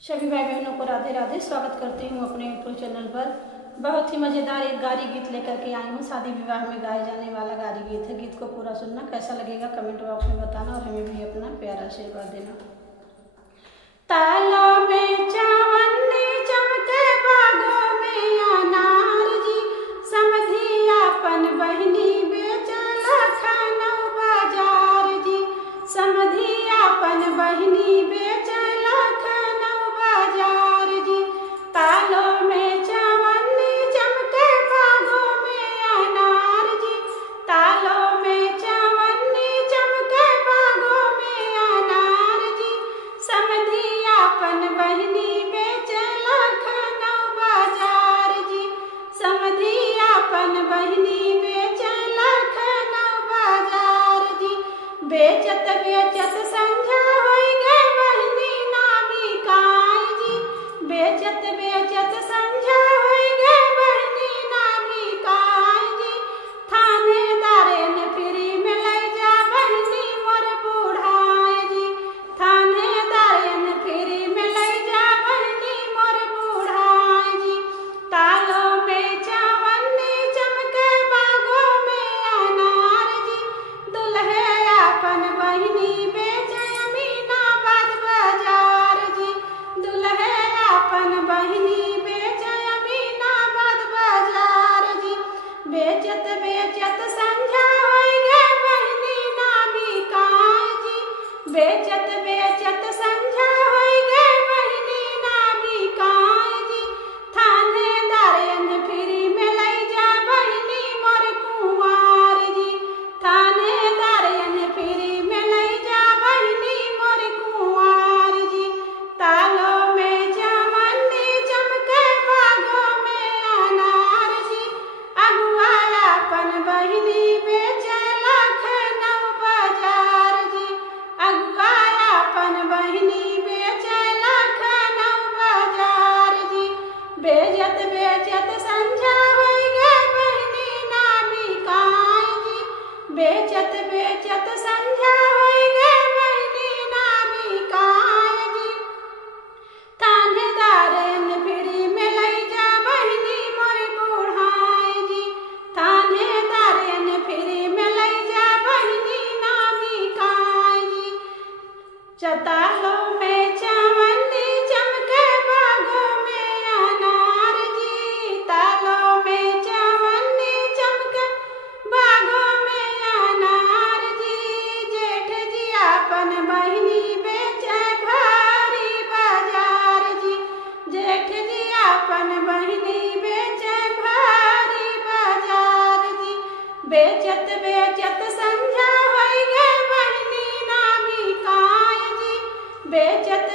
सभी भाई बहनों को राधे राधे। स्वागत करती हूँ अपने यूट्यूब चैनल पर। बहुत ही मज़ेदार एक गारी गीत लेकर के आई हूँ। शादी विवाह में गाए जाने वाला गारी गीत है। गीत को पूरा सुनना, कैसा लगेगा कमेंट बॉक्स में बताना और हमें भी अपना प्यारा आशीर्वाद देना। तालों में चावन्नी चमके, बागों में अनार जी, समधियापन बहिनी बेचला खानौ बाजार जी, समधियापन बहिनी बेचला खानौ बाजार जी। तालों में चावन्नी चमके, बागों में अनार जी, तालों में चावन्नी चमके, बागों में अनार जी, समधियापन बहिनी बेचला खानौ बाजार जी, समधियापन बहिनी बेचला खानौ बाजार जी। बेचत बेचत संझा होई गे बहिनी नामी काय जी, बेचत बेचत संझा होई गे बहिनी नामी काय जी। थानेदारे ने फ्री में लई जा बहिनी मोर बूढ़ाए जी, थानेदारे ने फ्री में लई जा बहिनी मोर बूढ़ाए जी। तालों में चावन्नी चमके, बागों में अनार जी, दुल्हे अपन बहिनी बेचे अमीनाबाद बाजार जी, दुल्हे अपन बहिनी बेचे अमीनाबाद बाजार जी। बेचत बेचत संझा होई गे बहिनी नामी काय जी, बेचत बेचत संझा होई गे बहिनी नामी काय जी। थानेदारे ने फ्री में लई जा बहिनी मोर कुंवार जी, थानेदारे ने फ्री में लई जा बहिनी मोर कुंवार जी। तालों में चावन्नी चमके, बागों में अनार जी, अगुआयापन बहिनी बेचला खानौ बाजार जी, अगुआयापन बहिनी बेचला खानौ बाजार जी। बेचत बेचत संझा होई गे बहिनी नामी काय जी, बेचत बेचत संझा होई गे बहिनी नामी काय जी। थानेदारे ने फ्री में लई जा बहिनी मोर बूढ़ाए जी, थानेदारे ने फ्री में लई जा बहिनी नामी काय जी। चतालों में चावन्नी चमके, बागों में अनार जी, तालों में चावन्नी चमके, बागों में अनार जी। जेठ जी अपन बहिनी बेचे भारी बाजार जी, जेठ जी अपन बहिनी बेचे भारी बाजार जी। बेचत बेचत संझा होई गे बहिनी नामी काय जी, बेचत